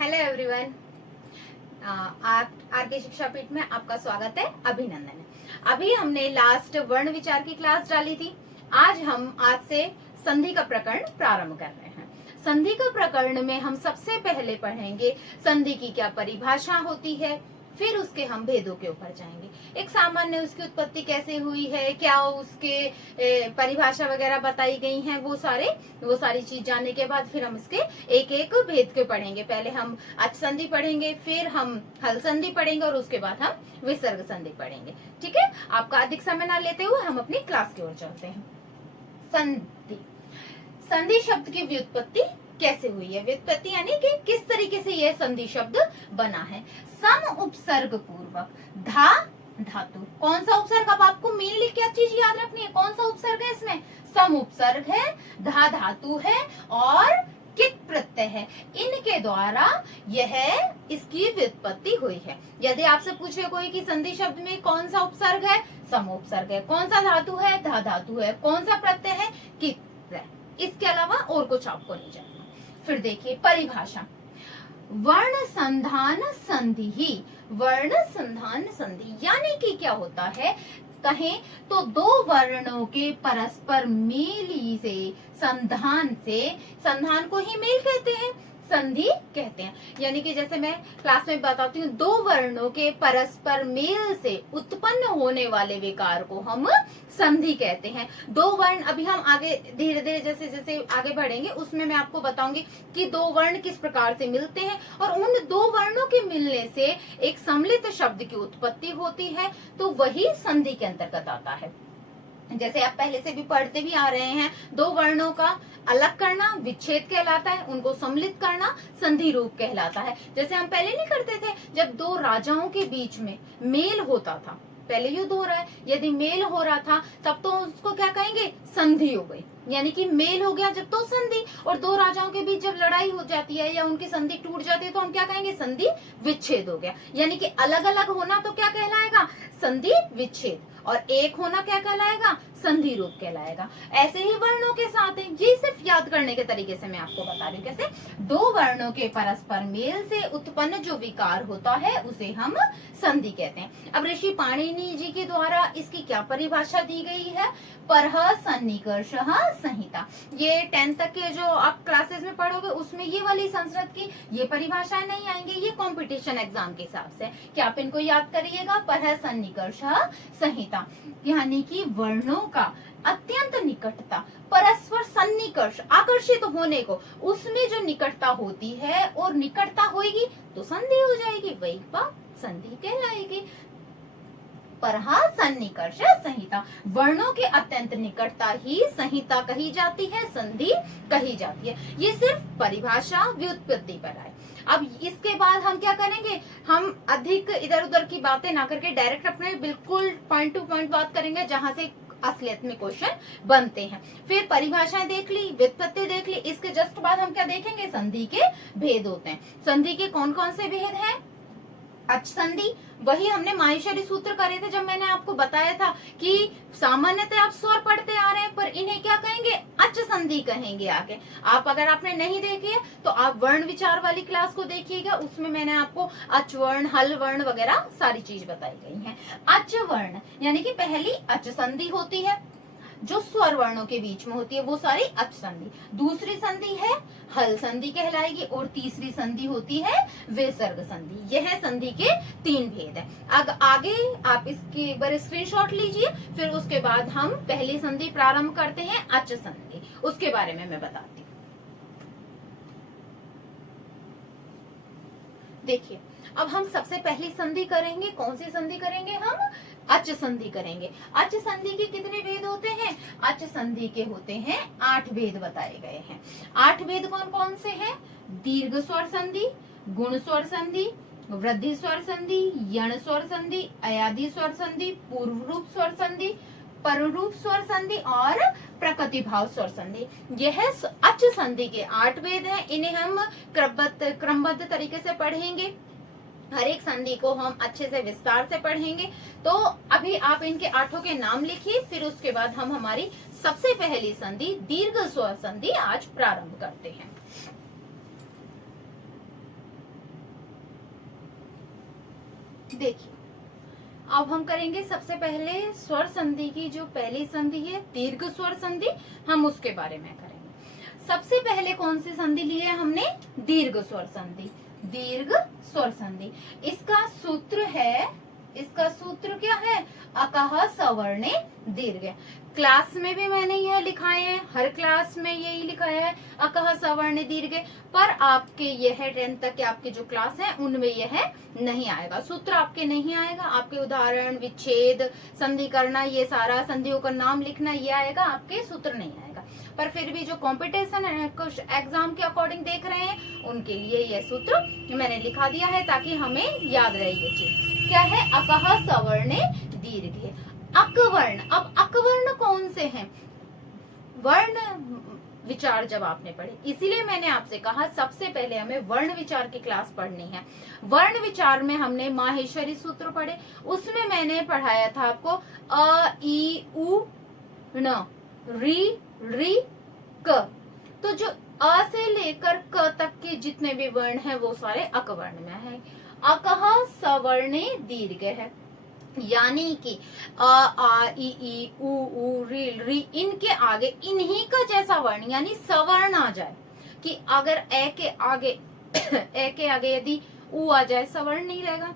Hello everyone. Are के शिक्षा पीठ में आपका स्वागत है, अभिनंदन है। अभी हमने लास्ट वर्ण विचार की क्लास डाली थी। आज से संधि का प्रकरण प्रारंभ कर रहे हैं। संधि का प्रकरण में हम सबसे पहले पढ़ेंगे संधि की क्या परिभाषा होती है, फिर उसके हम भेदों के ऊपर जाएंगे। एक सामान्य उसकी उत्पत्ति कैसे हुई है, क्या उसके परिभाषा वगैरह बताई गई हैं, वो सारी चीज जानने के बाद फिर हम इसके एक एक भेद के पढ़ेंगे। पहले हम अच संधि पढ़ेंगे, फिर हम हल संधि पढ़ेंगे और उसके बाद हम विसर्ग संधि पढ़ेंगे। ठीक है, आपका अधिक समय ना लेते हुए हम अपनी क्लास की ओर चलते हैं। संधि, संधि शब्द की व्युत्पत्ति कैसे हुई है? व्युत्पत्ति यानी कि किस तरीके से यह संधि शब्द बना है। सम उपसर्ग पूर्वक धा धातु, कौन सा उपसर्ग? अब आपको मेनली क्या चीज याद रखनी है, कौन सा उपसर्ग है इसमें? सम उपसर्ग है, धा धातु है और कित प्रत्यय है। इनके द्वारा यह इसकी व्युत्पत्ति हुई है। यदि आपसे पूछे कोई कि संधि शब्द में कौन सा उपसर्ग है? सम उपसर्ग है। कौन सा धातु है? धा धातु है। कौन सा प्रत्यय है? कित प्रत्यय। इसके अलावा और कुछ आपको नहीं जानना। फिर देखिए परिभाषा, वर्ण संधान संधि ही। वर्ण संधान संधि यानी कि क्या होता है, कहें तो दो वर्णों के परस्पर मेल से, संधान से, संधान को ही मेल कहते हैं, संधि कहते हैं। यानी कि जैसे मैं क्लास में बताती हूँ, दो वर्णों के परस्पर मेल से उत्पन्न होने वाले विकार को हम संधि कहते हैं। दो वर्ण, अभी हम आगे धीरे धीरे जैसे जैसे आगे बढ़ेंगे उसमें मैं आपको बताऊंगी कि दो वर्ण किस प्रकार से मिलते हैं और उन दो वर्णों के मिलने से एक सम्मिलित शब्द की उत्पत्ति होती है, तो वही संधि के अंतर्गत आता है। जैसे आप पहले से भी पढ़ते भी आ रहे हैं, दो वर्णों का अलग करना विच्छेद कहलाता है, उनको सम्मिलित करना संधि रूप कहलाता है। जैसे हम पहले नहीं करते थे, जब दो राजाओं के बीच में मेल होता था, पहले युद्ध हो रहा है, यदि मेल हो रहा था तब तो उसको क्या कहेंगे? संधि हो गई। यानी कि मेल हो गया जब तो संधि, और दो राजाओं के बीच जब लड़ाई हो जाती है या उनकी संधि टूट जाती है तो हम क्या कहेंगे? संधि विच्छेद हो गया। यानी कि अलग अलग होना तो क्या कहलाएगा? संधि विच्छेद। और एक होना क्या कहलाएगा? संधि रूप कहलाएगा। ऐसे ही वर्णों के साथ है, ये सिर्फ याद करने के तरीके से मैं आपको बता रही हूँ। कैसे? दो वर्णों के परस्पर मेल से उत्पन्न जो विकार होता है उसे हम संधि कहते हैं। अब ऋषि पाणिनि जी के द्वारा इसकी क्या परिभाषा दी गई है? परः सन्निकर्ष संहिता। ये 10th तक के जो आप क्लासेस में पढ़ोगे उसमें ये वाली संस्कृत की ये परिभाषाएं नहीं आएंगे, ये कंपटीशन एग्जाम के हिसाब से कि आप इनको याद करिएगा। परः सन्निकर्ष संहिता यानी कि वर्णों का अत्यंत निकटता, परस्पर सन्निकर्ष, आकर्षित होने को, उसमें जो निकटता होती है और निकटता होगी तो संधि हो जाएगी, वही बात संधि कहलाएगी। परः सन्निकर्ष संहिता, वर्णों के अत्यंत निकटता ही संहिता कही जाती है, संधि कही जाती है। ये सिर्फ परिभाषा व्युत्पत्ति पर है। अब इसके बाद हम क्या करेंगे? हम अधिक इधर उधर की बातें ना करके डायरेक्ट अपने बिल्कुल पॉइंट टू पॉइंट बात करेंगे, जहां से असलियत में क्वेश्चन बनते हैं। फिर परिभाषाएं देख ली, व्युत्पत्ति देख ली, इसके जस्ट बाद हम क्या देखेंगे? संधि के भेद होते हैं। संधि के कौन कौन से भेद हैं? अच संधि, वही हमने माहेश्वरी सूत्र करे थे, जब मैंने आपको बताया था कि सामान्यतः आप स्वर पढ़ते आ रहे हैं पर इन्हें क्या कहेंगे? अच संधि कहेंगे आगे। आप अगर आपने नहीं देखी है तो आप वर्ण विचार वाली क्लास को देखिएगा, उसमें मैंने आपको अच वर्ण, हल वर्ण वगैरह सारी चीज बताई गई है। अच वर्ण यानी कि पहली अच संधि होती है जो स्वर वर्णों के बीच में होती है, वो सारी अच संधि। दूसरी संधि है हल संधि कहलाएगी और तीसरी संधि होती है विसर्ग संधि। यह संधि के 3 भेद है। आगे आप इसकी एक बार स्क्रीनशॉट लीजिए, फिर उसके बाद हम पहली संधि प्रारंभ करते हैं, अच संधि, उसके बारे में मैं बताती हूँ। देखिए, अब हम सबसे पहली संधि करेंगे, कौन सी संधि करेंगे? हम अच संधि करेंगे। अच संधि के कितने भेद होते हैं? अच संधि के होते हैं 8 भेद बताए गए हैं। 8 भेद कौन कौन से हैं? दीर्घ स्वर संधि, गुण स्वर संधि, वृद्धि स्वर संधि, यण स्वर संधि, अयादि स्वर संधि, पूर्व रूप स्वर संधि, पररूप स्वर संधि और प्रकृतिभाव स्वर संधि। यह अच संधि के 8 भेद हैं। इन्हें हम क्रमबद्ध तरीके से पढ़ेंगे, हर एक संधि को हम अच्छे से विस्तार से पढ़ेंगे। तो अभी आप इनके 8 के नाम लिखिए, फिर उसके बाद हम हमारी सबसे पहली संधि दीर्घ स्वर संधि आज प्रारंभ करते हैं। देखिए, अब हम करेंगे सबसे पहले स्वर संधि की जो पहली संधि है दीर्घ स्वर संधि, हम उसके बारे में करेंगे। सबसे पहले कौन सी संधि ली है हमने? दीर्घ स्वर संधि। दीर्घ स्वर संधि, इसका सूत्र क्या है? अकह सवर्णे दीर्घ। क्लास में भी मैंने यह लिखाए हैं, हर क्लास में यही लिखाया है अकह सवर्ण दीर्घ, पर आपके यह 10th तक के आपके जो क्लास है उनमें यह नहीं आएगा, सूत्र आपके नहीं आएगा। आपके उदाहरण, विच्छेद, संधि करना, ये सारा संधियों का नाम लिखना, ये आएगा, आपके सूत्र नहीं आएगा। पर फिर भी जो कंपटीशन एग्जाम के अकॉर्डिंग देख रहे हैं उनके लिए यह सूत्र मैंने लिखा दिया है ताकि हमें याद रहे ये चीज। क्या है? अकह सवर्णे दीर्घ। अकवर्ण, अब अकवर्ण कौन से हैं? वर्ण विचार जब आपने पढ़े, इसीलिए मैंने आपसे कहा सबसे पहले हमें वर्ण विचार की क्लास पढ़नी है। वर्ण विचार में हमने माहेश्वरी सूत्र पढ़े, उसमें मैंने पढ़ाया था आपको अ ई उ न री री क। तो जो अ से लेकर क तक के जितने भी वर्ण हैं वो सारे अकवर्ण में है। अकह सवर्णे दीर्घ है, यानी कि अ आ ई उ री री, इनके आगे इन्हीं का जैसा वर्ण यानी सवर्ण आ जाए। कि अगर ए के आगे यदि उ आ जाए सवर्ण नहीं रहेगा,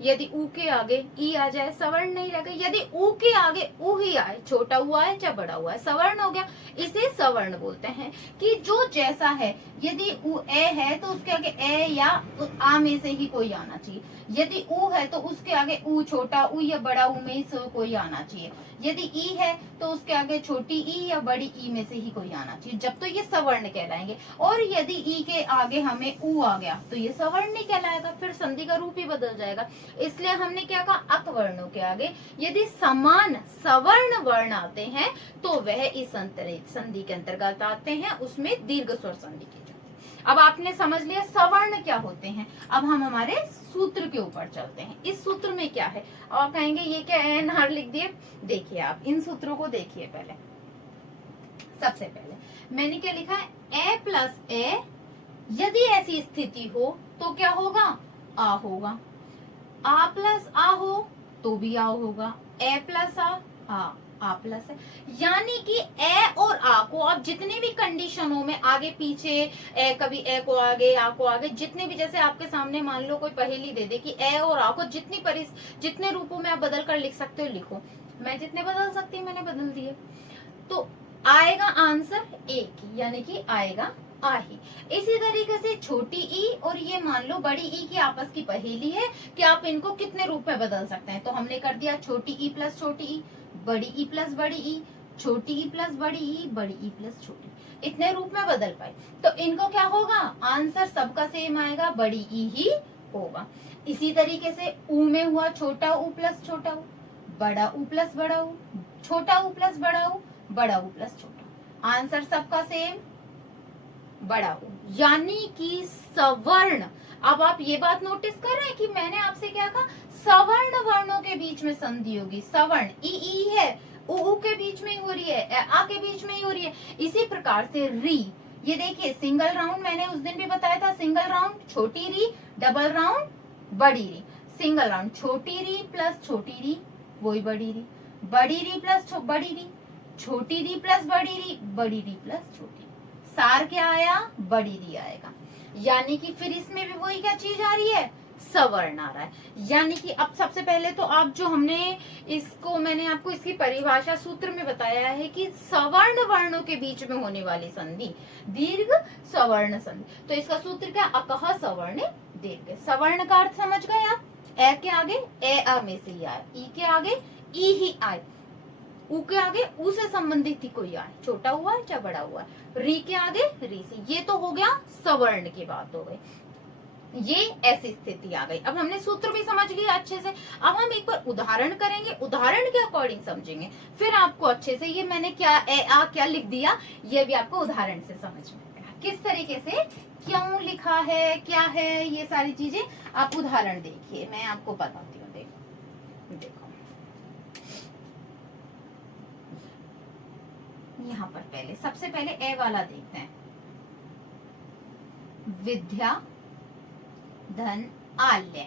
यदि उ के आगे ई आ जाए सवर्ण नहीं रहेगा, यदि उ के आगे उ ही आए, छोटा उ आए चाहे बड़ा हुआ है, सवर्ण हो गया। इसे सवर्ण बोलते हैं कि जो जैसा है, यदि उ ए है तो उसके आगे ए या आ में से ही कोई आना चाहिए, यदि उ है तो उसके आगे उ, छोटा उ या बड़ा उ में से कोई आना चाहिए, यदि ई है तो उसके आगे छोटी ई या बड़ी ई में से ही कोई आना चाहिए, जब तो ये सवर्ण कहलाएंगे। और यदि ई के आगे हमें उ आ गया तो ये सवर्ण नहीं कहलाएगा, फिर संधि का रूप ही बदल जाएगा। इसलिए हमने क्या कहा? अकवर्णों के आगे यदि समान सवर्ण वर्ण आते हैं तो वह इस संधि के अंतर्गत आते हैं, उसमें दीर्घ स्वर संधि की जाती है। अब आपने समझ लिया सवर्ण क्या होते हैं। अब हम हमारे सूत्र के ऊपर चलते हैं। इस सूत्र में क्या है? और कहेंगे ये क्या है, नार लिख दिए। देखिए आप इन सूत्रों को देखिए। पहले सबसे पहले मैंने क्या लिखा है? ए प्लस ए, यदि ऐसी स्थिति हो तो क्या होगा? आ होगा। आ प्लस आ हो तो भी आ होगा। ए प्लस आ प्लस है। यानी कि ए और आ को आप जितनी भी कंडीशनों में आगे पीछे, कभी ए को आगे आ को आगे, जितने भी, जैसे आपके सामने मान लो कोई पहेली दे दे कि ए और आ को जितने रूपों में आप बदल कर लिख सकते हो लिखो। मैं जितने बदल सकती हूँ मैंने बदल दिए, तो आएगा आंसर एक ही, यानी कि आएगा आ ही। इसी तरीके से छोटी ई और ये मान लो बड़ी ई की आपस की पहेली है कि आप इनको कितने रूप में बदल सकते हैं। तो हमने कर दिया छोटी ई प्लस छोटी ई, बड़ी ई प्लस बड़ी ई, छोटी ई प्लस बड़ी ई, बड़ी ई प्लस छोटी, इतने रूप में बदल पाए। तो इनको क्या होगा? आंसर सबका सेम आएगा, बड़ी ई ही होगा। इसी तरीके से ऊ में हुआ छोटा ऊ प्लस छोटा ऊ, बड़ा ऊ प्लस बड़ा ऊ, छोटा ऊ प्लस बड़ा ऊ, बड़ा ऊ प्लस छोटा, आंसर सबका सेम, बड़ा हो। यानी कि सवर्ण, अब आप ये बात नोटिस कर रहे हैं कि मैंने आपसे क्या कहा? सवर्ण वर्णों के बीच में संधि होगी। सवर्ण ई है, उ के बीच में ही हो रही है, आ के बीच में ही हो रही है। इसी प्रकार से री, ये देखिए सिंगल राउंड, मैंने उस दिन भी बताया था, सिंगल राउंड छोटी री, डबल राउंड बड़ी री। सिंगल राउंड छोटी री प्लस छोटी री, वही बड़ी री, बड़ी री प्लस बड़ी री, छोटी री प्लस बड़ी री, बड़ी री प्लस छोटी। सार क्या आया? बड़ी री आएगा। यानी कि फिर इसमें भी वही क्या चीज आ रही है? सवर्ण आ रहा है। यानी कि अब सबसे पहले तो आप जो हमने इसको, मैंने आपको इसकी परिभाषा सूत्र में बताया है कि सवर्ण वर्णों के बीच में होने वाली संधि दीर्घ सवर्ण संधि। तो इसका सूत्र क्या? अकह सवर्ण दीर्घ। सवर्ण का अर्थ समझ गए आप? ए के आगे ए आ में से ही आए, ई के आगे ई ही आए, उ के आगे उ से संबंधित ही कोई आए, छोटा हुआ है चाहे बड़ा हुआ है, री के आगे री से। ये तो हो गया सवर्ण की बात हो गई, ये ऐसी स्थिति आ गई। अब हमने सूत्र भी समझ लिया अच्छे से। अब हम एक बार उदाहरण करेंगे, उदाहरण के अकॉर्डिंग समझेंगे, फिर आपको अच्छे से ये मैंने क्या ए आ क्या लिख दिया ये भी आपको उदाहरण से समझ में आएगा। किस तरीके से क्यों लिखा है, क्या है, ये सारी चीजें आप उदाहरण देखिए, मैं आपको बताती हूँ। देखो यहाँ पर पहले सबसे पहले ए वाला देखते हैं। विद्या धन आल्य,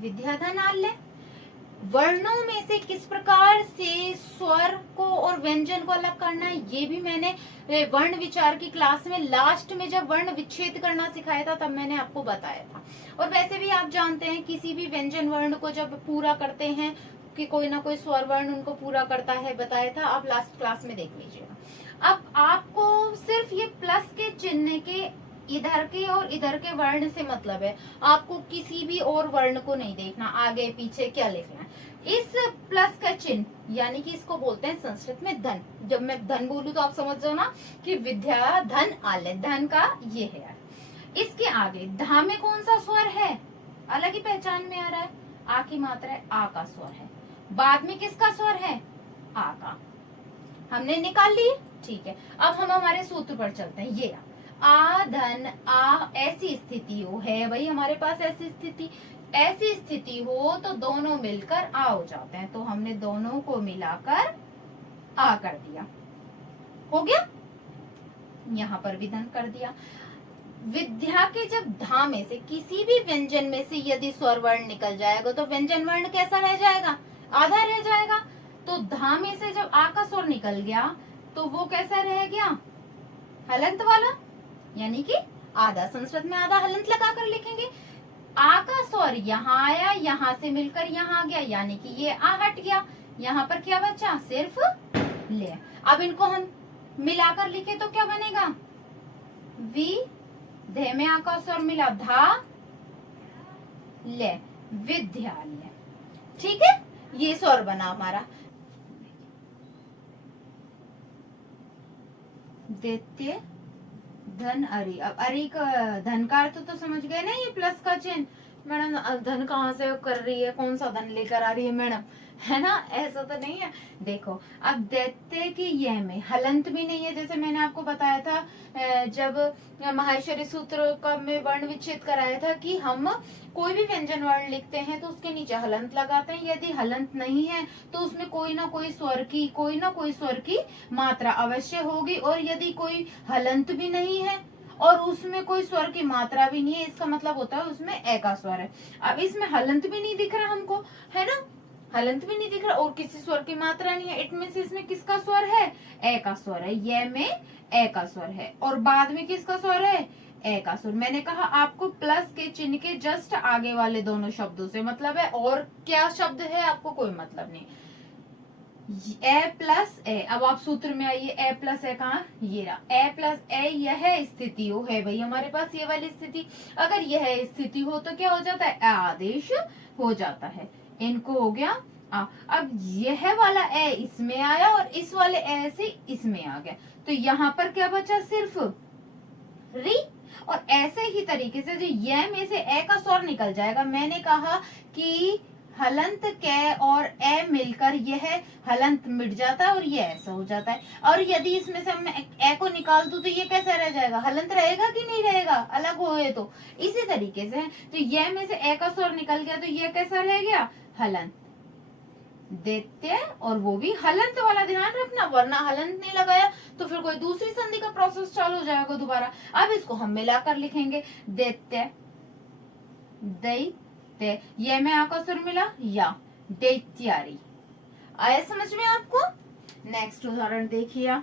विद्याधन आल्य। वर्णों में से किस प्रकार से स्वर को और व्यंजन को अलग करना है, ये भी मैंने वर्ण विचार की क्लास में लास्ट में जब वर्ण विच्छेद करना सिखाया था तब मैंने आपको बताया था। और वैसे भी आप जानते हैं किसी भी व्यंजन वर्ण को जब पूरा करते हैं कि कोई ना कोई स्वर वर्ण उनको पूरा करता है, बताया था, आप लास्ट क्लास में देख लीजिएगा। अब आपको सिर्फ ये प्लस के चिन्ह के इधर के और इधर के वर्ण से मतलब है, आपको किसी भी और वर्ण को नहीं देखना, आगे पीछे क्या लिखना है। इस प्लस का चिन्ह यानी कि इसको बोलते हैं संस्कृत में धन। जब मैं धन बोलूं तो आप समझ जाओ ना कि विद्या धन आलय, धन का ये है। इसके आगे धा में कौन सा स्वर है, अलग ही पहचान में आ रहा है, आ की मात्रा है, आ का स्वर है। बाद में किसका स्वर है, आ का, हमने निकाल ली, ठीक है। अब हम हमारे सूत्र पर चलते हैं। ये आ धन आ, ऐसी स्थिति हो है भाई हमारे पास, ऐसी स्थिति हो तो दोनों मिलकर आ हो जाते हैं, तो हमने दोनों को मिलाकर आ कर दिया, हो गया। यहाँ पर भी धन कर दिया। विद्या के जब धा में से किसी भी व्यंजन में से यदि स्वर वर्ण निकल जाएगा तो व्यंजन वर्ण कैसा रह जाएगा, आधा रह जाएगा। तो धा में से जब आ का स्वर निकल गया तो वो कैसा रह गया, हलंत वाला, यानी कि आधा। संस्कृत में आधा हलंत लगाकर लिखेंगे। आ का स्वर यहाँ आया, यहाँ से मिलकर यहाँ आ गया, यानी कि ये आ हट गया। यहाँ पर क्या बचा, सिर्फ ले। अब इनको हम मिलाकर लिखे तो क्या बनेगा, वि धे में आ का स्वर मिला, धा ले, विद्यालय, ठीक है। ये स्वर बना हमारा। दैत्य धन अरि। अब अरि का धन का अर्थ तो समझ गए ना, ये प्लस का चिन्ह। मैडम धन कहाँ से कर रही है, कौन सा धन लेकर आ रही है मैडम, है ना, ऐसा तो नहीं है। देखो अब दैत्य की यह में हलंत भी नहीं है, जैसे मैंने आपको बताया था जब माहेश्वरी सूत्र का में वर्ण विच्छेद कराया था कि हम कोई भी व्यंजन वर्ण लिखते हैं तो उसके नीचे हलंत लगाते हैं। यदि हलंत नहीं है तो उसमें कोई ना कोई स्वर की मात्रा अवश्य होगी, और यदि कोई हलंत भी नहीं है और उसमें कोई स्वर की मात्रा भी नहीं है, इसका मतलब होता है उसमें ए का स्वर है। अब इसमें हलंत भी नहीं दिख रहा हमको, है ना, हलंत भी नहीं दिख रहा और किसी स्वर की मात्रा नहीं है, इट मींस इसमें किसका स्वर है, ए का स्वर है। ये में ए का स्वर है और बाद में किसका स्वर है, ए का स्वर। मैंने कहा आपको प्लस के चिन्ह के जस्ट आगे वाले दोनों शब्दों से मतलब है, और क्या शब्द है आपको कोई मतलब नहीं। ए प्लस ए, अब आप सूत्र में आइए, ए प्लस ए कहा, ये रहा, ए प्लस ए, यह स्थिति हो है भाई हमारे पास, ये वाली स्थिति। अगर यह स्थिति हो तो क्या हो जाता है, आदेश हो जाता है। इनको हो गया अब यह वाला ए इसमें आया और इस वाले ए से इसमें आ गया, तो यहाँ पर क्या बचा, सिर्फ री। और ऐसे ही तरीके से जो ये में से ए का स्वर निकल जाएगा, मैंने कहा कि हलंत के और ए मिलकर यह हलंत मिट जाता है और ये ऐसा हो जाता है। और यदि इसमें से मैं ए को निकाल दूं तो ये कैसा रह जाएगा, हलंत रहेगा कि नहीं रहेगा, अलग होए तो। इसी तरीके से तो ये में से ए का स्वर निकल गया तो ये कैसा रह गया, हलंत। दैत्य, और वो भी हलंत वाला, ध्यान रखना, वरना हलंत नहीं लगाया तो फिर कोई दूसरी संधि का प्रोसेस चालू हो जाएगा दोबारा। अब इसको हम मिलाकर लिखेंगे, दैत्य दैत्य, ये में आ का स्वर मिला, या दैत्यारी। आया समझ में आपको। नेक्स्ट उदाहरण देखिए,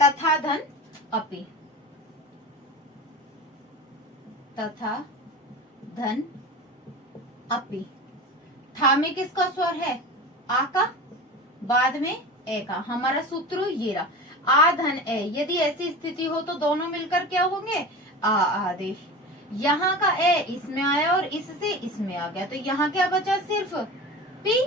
तथा धन अपि, तथा धन अपि। था में किसका स्वर है, आ का, बाद में ए का। हमारा सूत्र ये रहा, आ धन ए, यदि ऐसी स्थिति हो तो दोनों मिलकर क्या होंगे, आ आदेश। यहाँ का ए इसमें आया और इससे इसमें आ गया, तो यहाँ क्या बचा, सिर्फ पी।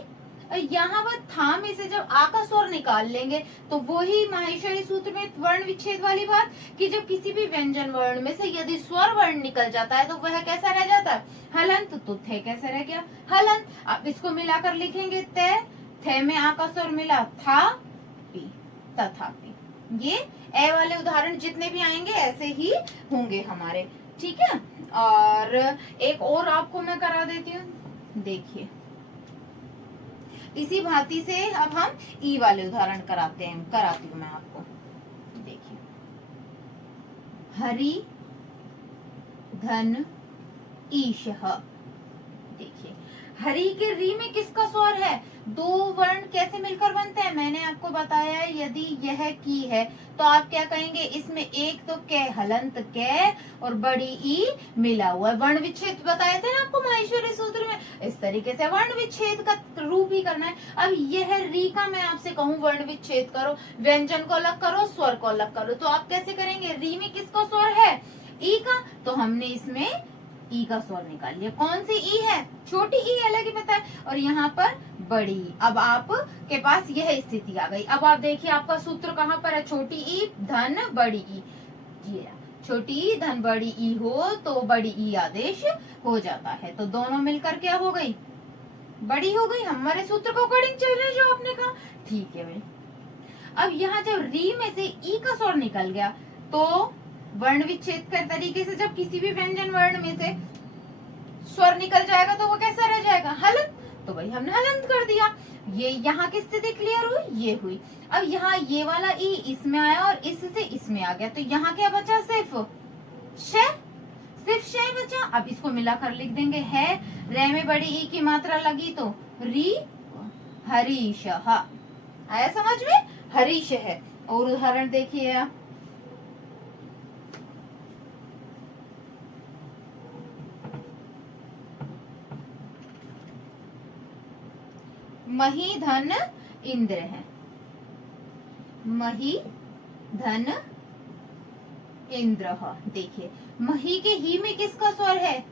यहाँ पर था में से जब आ का स्वर निकाल लेंगे तो वही माहेश्वरी सूत्र में वर्ण विच्छेद वाली बात कि जब किसी भी व्यंजन वर्ण में से यदि स्वर वर्ण निकल जाता है तो वह कैसा रह जाता है, हलंत। तो थे कैसे रह गया, हलंत। अब इसको मिलाकर लिखेंगे, थे में आ का स्वर मिला, था पी, तथापि। ये ए वाले उदाहरण जितने भी आएंगे ऐसे ही होंगे हमारे, ठीक है। और एक और आपको मैं करा देती हूँ, देखिए इसी भांति से अब हम ई वाले उदाहरण कराती हूँ मैं आपको, देखिए। हरि धन ईशः। देखिए हरि के री में किसका स्वर है? दो वर्ण कैसे मिलकर बनते हैं मैंने आपको बताया है। यदि यह की है तो आप क्या कहेंगे, इसमें एक तो कै हलंत कै और बड़ी ई मिला हुआ है। वर्ण विच्छेद बताए थे ना आपको माहेश्वरी सूत्र में, इस तरीके से वर्ण विच्छेद का रूप ही करना है। अब यह री का मैं आपसे कहूँ वर्ण विच्छेद करो, व्यंजन को अलग करो, स्वर को अलग करो, तो आप कैसे करेंगे? री में किसका स्वर है? ई का, तो हमने इसमें ई का स्वर निकाल लिया। कौन सी ई है? छोटी ई अलग ही पता है, और यहाँ पर बड़ी ई। अब आप के पास यह स्थिति आ गई। अब आप देखिए आपका सूत्र कहाँ पर है? छोटी ई धन बड़ी ई। ये छोटी ई धन बड़ी ई हो तो बड़ी ई आदेश हो जाता है, तो दोनों मिलकर क्या हो गई? बड़ी हो गई। हमारे सूत्र को अकॉर्डिंग चल रहे जो आपने कहा, ठीक है भाई। अब यहाँ जब री में से ई का स्वर निकल गया तो वर्ण विच्छेद के तरीके से जब किसी भी व्यंजन वर्ण में से स्वर निकल जाएगा तो वो कैसा रह जाएगा? हलंत। तो भाई हमने हलंत कर दिया। ये यहाँ की स्थिति क्लियर हुई, ये हुई। अब यहाँ ये वाला ई इसमें आया और इससे इसमें आ गया, तो यहाँ क्या बचा? सिर्फ शय बचा। अब इसको मिलाकर लिख देंगे है, रे में बड़ी ई की मात्रा लगी तो री हरीशः। आया समझ में? हरीश है। और उदाहरण देखिए आप, मही धन इंद्र है। मही धन इंद्र। देखिए मही के ही में किसका स्वर है?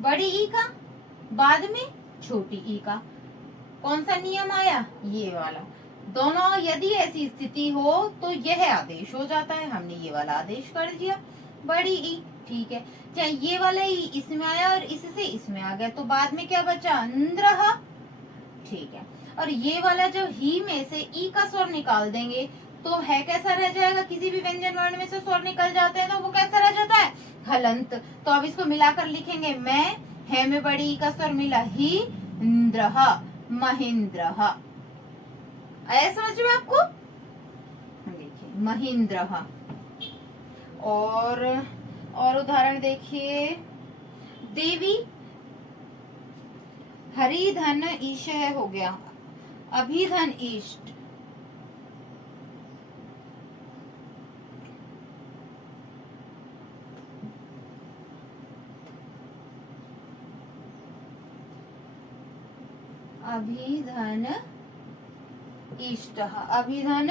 बड़ी ई का, बाद में छोटी ई का। कौन सा नियम आया? ये वाला। दोनों यदि ऐसी स्थिति हो तो यह आदेश हो जाता है। हमने ये वाला आदेश कर दिया, बड़ी ई, ठीक है। चाहे ये वाला ई इसमें आया और इससे इसमें आ गया, तो बाद में क्या बचा? इंद्र, ठीक है। और ये वाला जो ही में से ई का स्वर निकाल देंगे तो है कैसा रह जाएगा? किसी भी व्यंजन वर्ण में से स्वर निकल जाते हैं तो वो कैसा रह जाता है? हलंत। तो अब इसको मिलाकर लिखेंगे, मैं है में बड़ी ई का स्वर मिला, ही इंद्रः महेंद्रः। आया समझ में आपको? देखिए महेंद्रः। और उदाहरण देखिए, देवी हरि धन ईशः हो गया, अभिधन इष्ट। अभिधन इष्टः, अभिधन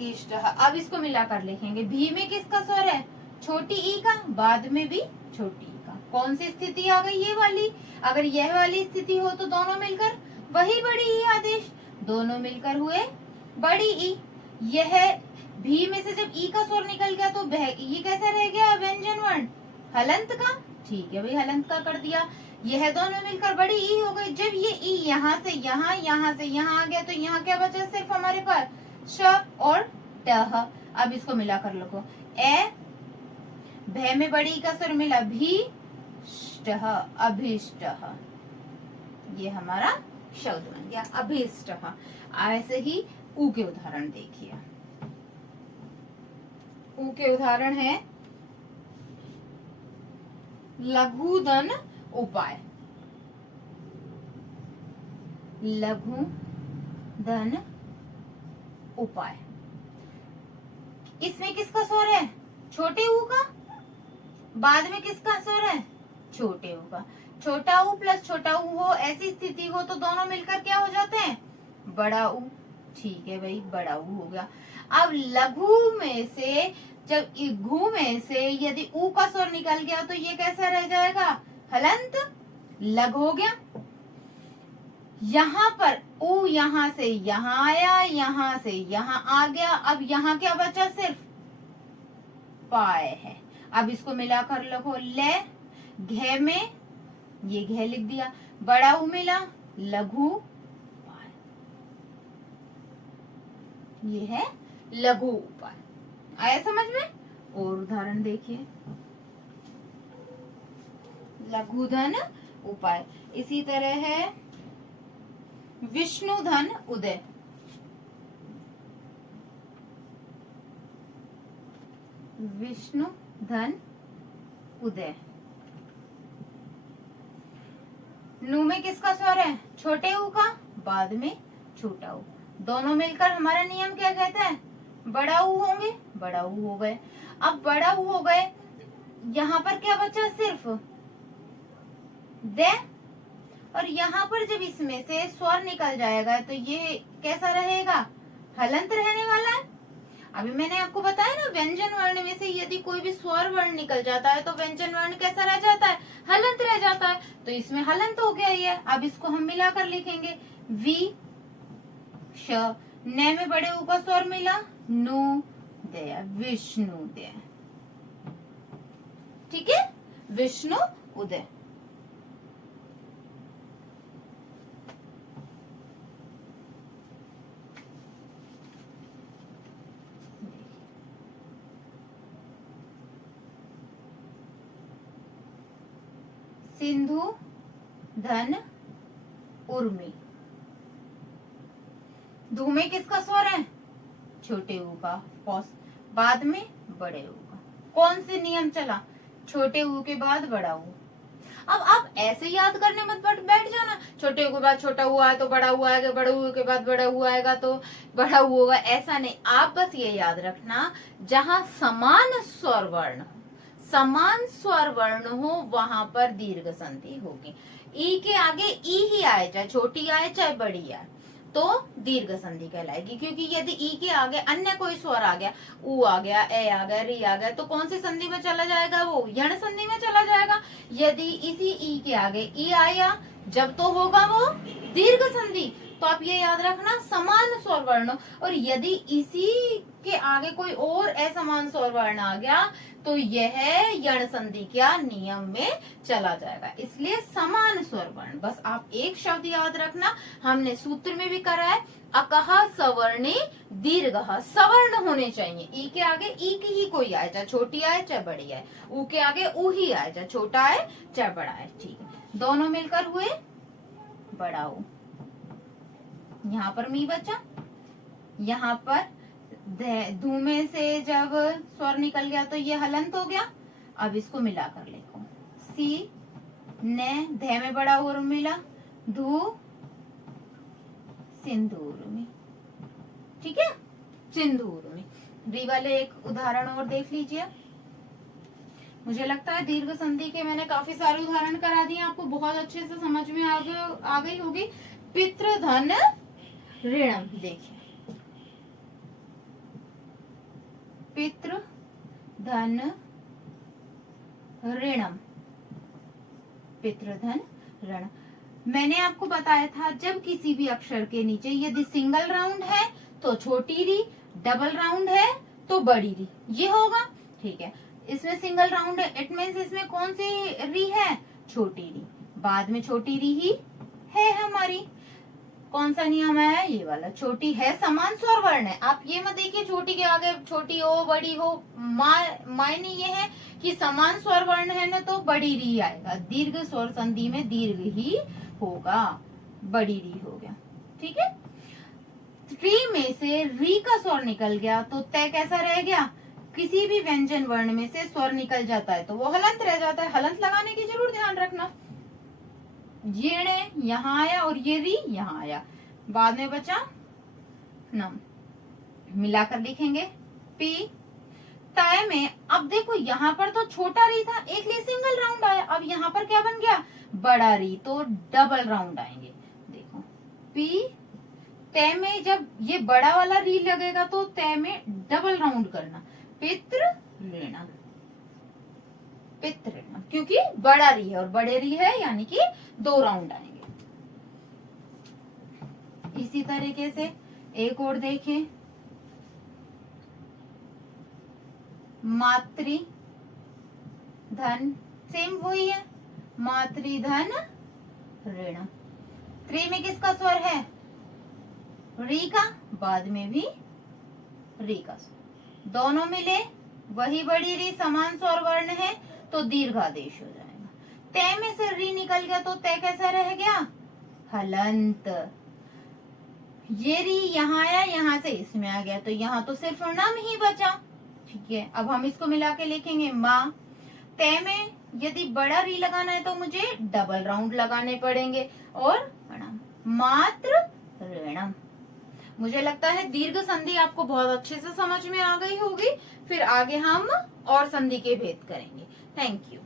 इष्टः। अब इसको मिलाकर लिखेंगे, भी में किसका स्वर है? छोटी ई का, बाद में भी छोटी ई का। कौन सी स्थिति आ गई? ये वाली। अगर यह वाली स्थिति हो तो दोनों मिलकर वही बड़ी ई आदेश, दोनों मिलकर हुए बड़ी ई। यह भी में से जब ई का स्वर निकल गया तो ये कैसा रह गया? व्यंजन वर्ण हलंत का, ठीक है भाई, हलंत का कर दिया। यह दोनों मिलकर बड़ी ई हो गई। जब ये ई यहाँ से यहाँ, यहाँ से यहाँ आ गया तो यहाँ क्या बचा? सिर्फ हमारे पास श और टह। अब इसको मिलाकर लिखो, ए भय में बड़ी ई का स्वर मिला, भी ष्टः अभिष्टः। ये हमारा शब्द बन गया अभिष्टः। ऐसे ही ऊ के उदाहरण देखिए। ऊ के उदाहरण है, लघु धन उपाय। लघु धन उपाय। इसमें किसका स्वर है? छोटे ऊ का, बाद में किसका स्वर है? छोटे ऊ का। छोटा ऊ प्लस छोटा ऊ हो, ऐसी स्थिति हो तो दोनों मिलकर क्या हो जाते हैं? बड़ा ऊ, ठीक है भाई, बड़ा ऊ हो गया। अब लघु में से जब घू में से यदि ऊ का स्वर निकल गया तो ये कैसा रह जाएगा? हलंत, लघु हो गया। यहाँ पर ऊ यहाँ से यहाँ आया, यहाँ से यहाँ आ गया। अब यहाँ क्या बचा? सिर्फ पाय है। अब इसको मिलाकर लिखो, ले घे में ये घे लिख दिया, बड़ा ऊ मिला, लघु उपाय। ये है लघु उपाय। आया समझ में? और उदाहरण देखिए, लघुधन उपाय। इसी तरह है विष्णुधन उदय। विष्णु धन उदय। नू में किसका स्वर है? छोटे ऊ का, बाद में छोटा ऊ। दोनों मिलकर हमारा नियम क्या कहता है? बड़ा ऊ होंगे, बड़ा ऊ हो गए। अब बड़ा ऊ हो गए, यहाँ पर क्या बचा? सिर्फ दे। और यहाँ पर जब इसमें से स्वर निकल जाएगा तो ये कैसा रहेगा? हलंत रहने वाला है। अभी मैंने आपको बताया ना, व्यंजन वर्ण में से यदि कोई भी स्वर वर्ण निकल जाता है तो व्यंजन वर्ण कैसा रह जाता है? हलंत रह जाता है। तो इसमें हलंत हो गया ये। अब इसको हम मिलाकर लिखेंगे, वि श, न में बड़े ऊ का स्वर मिला, नु दया, विष्णु दया। ठीक है, विष्णु उदय। सिंधु धन उर्मी। धू में किसका स्वर है? छोटे ऊ का, पॉस, बाद में बड़े ऊ का। कौन से नियम चला? छोटे ऊ के बाद बड़ा ऊ। अब आप ऐसे याद करने मत बैठ जाना, छोटे ऊ के बाद छोटा ऊ आया तो बड़ा ऊ आएगा, बड़ा ऊ के बाद बड़ा ऊ आएगा तो बड़ा ऊ होगा। ऐसा नहीं, आप बस ये याद रखना, जहां समान स्वर वर्ण, समान स्वर वर्ण हो वहां पर दीर्घ संधि होगी। ई के आगे ई ही आए, चाहे छोटी आए चाहे बड़ी आए, तो दीर्घ संधि कहलाएगी। क्योंकि यदि ई के आगे अन्य कोई स्वर आ गया, ऊ आ गया, ए आ गया, री आ गया, तो कौन सी संधि में चला जाएगा? वो यण संधि में चला जाएगा। यदि इसी ई के आगे ई आया जब, तो होगा वो दीर्घ संधि। तो आप ये याद रखना, समान स्वर वर्ण। और यदि इसी के आगे कोई और असमान स्वर वर्ण आ गया तो यह यण संधि क्या नियम में चला जाएगा। इसलिए समान स्वर वर्ण। बस आप एक शब्द याद रखना, हमने सूत्र में भी करा है, अकह सवर्णे दीर्घ। सवर्ण होने चाहिए। ई के आगे ई की ही कोई आए, चाहे छोटी आए चाहे बड़ी आए। ऊ के आगे ऊ ही आए, चाहे छोटा आए चाहे बड़ा आए। ठीक है, दोनों मिलकर हुए बड़ा ऊ। यहाँ पर मी बचा, यहाँ पर धू में से जब स्वर निकल गया तो ये हलंत हो गया। अब इसको मिलाकर लिखो, सी ने धे में बड़ा उर मिला, धू सिंदूर में। ठीक है, सिंदूर में। री वाले एक उदाहरण और देख लीजिए। मुझे लगता है दीर्घ संधि के मैंने काफी सारे उदाहरण करा दिए, आपको बहुत अच्छे से समझ में आ गई होगी। पितृधन ऋणम, देखिए पितृ धन ऋणम, पितृधन ऋण। मैंने आपको बताया था, जब किसी भी अक्षर के नीचे यदि सिंगल राउंड है तो छोटी री, डबल राउंड है तो बड़ी री, ये होगा। ठीक है, इसमें सिंगल राउंड है, इट मीन्स इसमें कौन सी री है? छोटी री, बाद में छोटी री ही है हमारी। कौन सा नियम है? ये वाला। छोटी है, समान स्वर वर्ण है। आप ये मत देखिए छोटी के आगे छोटी हो बड़ी हो, मायने ये है कि समान स्वर वर्ण है ना तो बड़ी री आएगा। दीर्घ स्वर संधि में दीर्घ ही होगा, बड़ी री हो गया। ठीक है, री में से री का स्वर निकल गया तो तय कैसा रह गया? किसी भी व्यंजन वर्ण में से स्वर निकल जाता है तो वो हलंत रह जाता है। हलंत लगाने की जरूर ध्यान रखना। ये ने यहाँ आया और ये री यहाँ आया, बाद में बचा नम। मिलाकर लिखेंगे, पी तय में। अब देखो यहाँ पर तो छोटा री था, एक लिए सिंगल राउंड आया। अब यहाँ पर क्या बन गया? बड़ा री, तो डबल राउंड आएंगे। देखो पी तय में जब ये बड़ा वाला री लगेगा तो तय में डबल राउंड करना, पितृ ऋणम, पितृ ऋणम, क्योंकि बड़ा री है और बड़े री है यानी कि 2 राउंड आएंगे। इसी तरीके से एक और देखें, मातृ धन, सेम वही है, मातृधन ऋण। त्रि में किसका स्वर है? री का, बाद में भी री का स्वर। दोनों मिले वही बड़ी री, समान स्वर वर्ण है तो दीर्घादेश हो जाएगा। तय में से री निकल गया तो तय कैसा रह गया? हलंत। ये री यहाँ आया, यहाँ से इसमें आ गया तो यहाँ तो सिर्फ नम ही बचा। ठीक है, अब हम इसको मिला के लिखेंगे माँ। ते में यदि बड़ा री लगाना है तो मुझे डबल राउंड लगाने पड़ेंगे और मात्र ऋणम। मुझे लगता है दीर्घ संधि आपको बहुत अच्छे से समझ में आ गई होगी। फिर आगे हम और संधि के भेद करेंगे। Thank you.